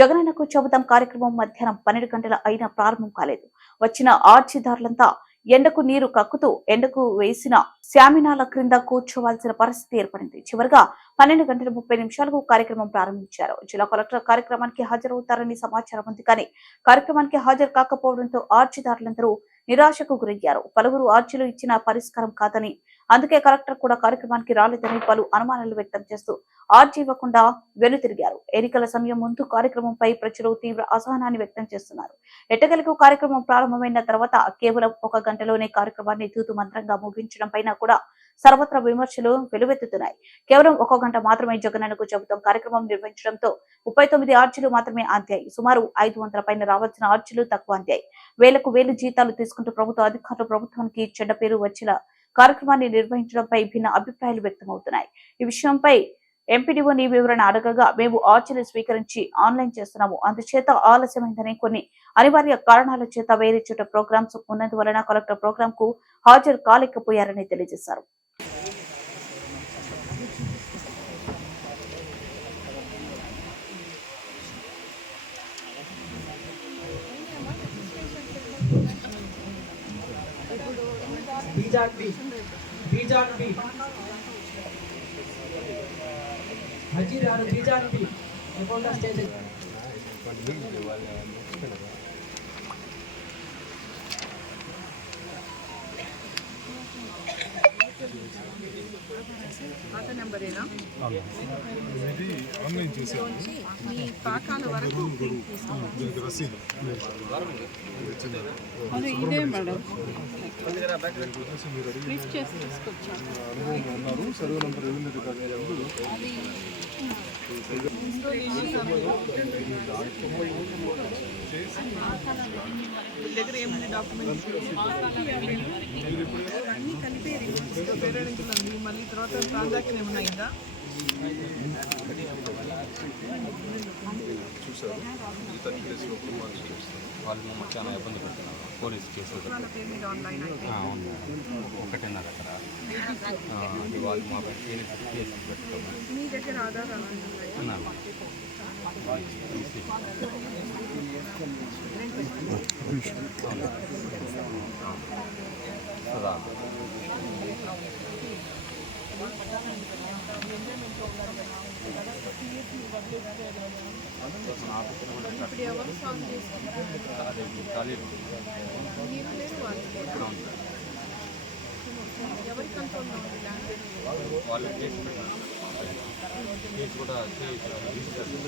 జగనన్నకు చెబుతాం కార్యక్రమం మధ్యాహ్నం 12 గంటల అయినా ప్రారంభం కాలేదు. వచ్చిన ఆర్చిదారులంతా ఎండకు నీరు కక్కుతూ ఎండకు వేసిన శామినాల క్రింద కూర్చోవాల్సిన పరిస్థితి ఏర్పడింది. చివరిగా 12:30 కార్యక్రమం ప్రారంభించారు. జిల్లా కలెక్టర్ కార్యక్రమానికి హాజరవుతారని సమాచారం ఉంది. కానీ కార్యక్రమానికి హాజరు కాకపోవడంతో ఆర్చిదారులందరూ నిరాశకు గురయ్యారు. పలువురు ఆర్చీలు ఇచ్చిన పరిష్కారం కాదని, అందుకే కలెక్టర్ కూడా కార్యక్రమానికి రాలేదని పలు అనుమానాలు వ్యక్తం చేస్తూ ఆర్జీ ఇవ్వకుండా వెనుతిరిగారు. ఎన్నికల సమయం ముందు కార్యక్రమంపై ప్రజలు తీవ్ర అసహనాన్ని వ్యక్తం చేస్తున్నారు. ఎట్టకేలకు కార్యక్రమం ప్రారంభమైన తర్వాత కేవలం 1 గంటలోనే కార్యక్రమాన్ని తూతు మంత్రంగా ముగించడం పైన కూడా సర్వత్రా విమర్శలు వెలువెత్తుతున్నాయి. కేవలం 1 గంట మాత్రమే జగనన్నకు చెబుతాం కార్యక్రమం నిర్వహించడంతో 39 ఆర్చీలు మాత్రమే అందాయి. సుమారు 500 పైన రావాల్సిన ఆర్చీలు తక్కువ అందాయి. వేలకు వేలు జీతాలు తీసుకుంటూ ప్రభుత్వ అధికారులు ప్రభుత్వానికి చెడ్డ పేరు వచ్చేలా కార్యక్రమాన్ని నిర్వహించడంపై భిన్న అభిప్రాయాలు వ్యక్తమవుతున్నాయి. ఈ విషయంపై ఎంపీడీఓని వివరణ అడగగా మేము ఆర్చీలు స్వీకరించి ఆన్లైన్ చేస్తున్నాము, అందుచేత ఆలస్యమైందని, కొన్ని అనివార్య కారణాల చేత వేరే చోట ప్రోగ్రామ్స్ ఉన్నందువలన కలెక్టర్ ప్రోగ్రామ్ కు హాజరు కాలేకపోయారని తెలియజేశారు. హజీరారు బీజార్పి ఎప్పుడు స్టేజ్ పాత నెంబరేనా ఇది ఆన్లైన్ చేశాను మీ పాకాల వరకు దీనికి రసీదు అది ఇదే మేడం ప్రింట్ చేసి తీసుకొచ్చాను అనుభవం ఉన్నారు సర్వే నంబర్ రెవెన్యూ రికార్డు అది దగ్గర ఏమైనా డాక్యుమెంట్స్ అన్నీ కలిపి పేరెంట్స్ మళ్ళీ తర్వాత ట్రాన్సాక్షన్ ఏమైనా అయిందా చూసారు ఈ 30 కేసులో వాళ్ళు మమ్మల్ని చాలా ఇబ్బంది పెడుతున్నారు. పోలీస్ కేసులు అవును 1.5 అక్కడ వాళ్ళు మా కేసులు పెట్టుకున్నారు. మీ దగ్గర ఆధారాలు ఉన్నాయా? ఇప్పుడు ఎవరు సాల్వ్ చేసుకుంటారు? మీరు లేరు వాళ్ళు ఎవరి కంట్రోల్లో ఉంది ల్యాండ్? వాళ్ళు కేసు కూడా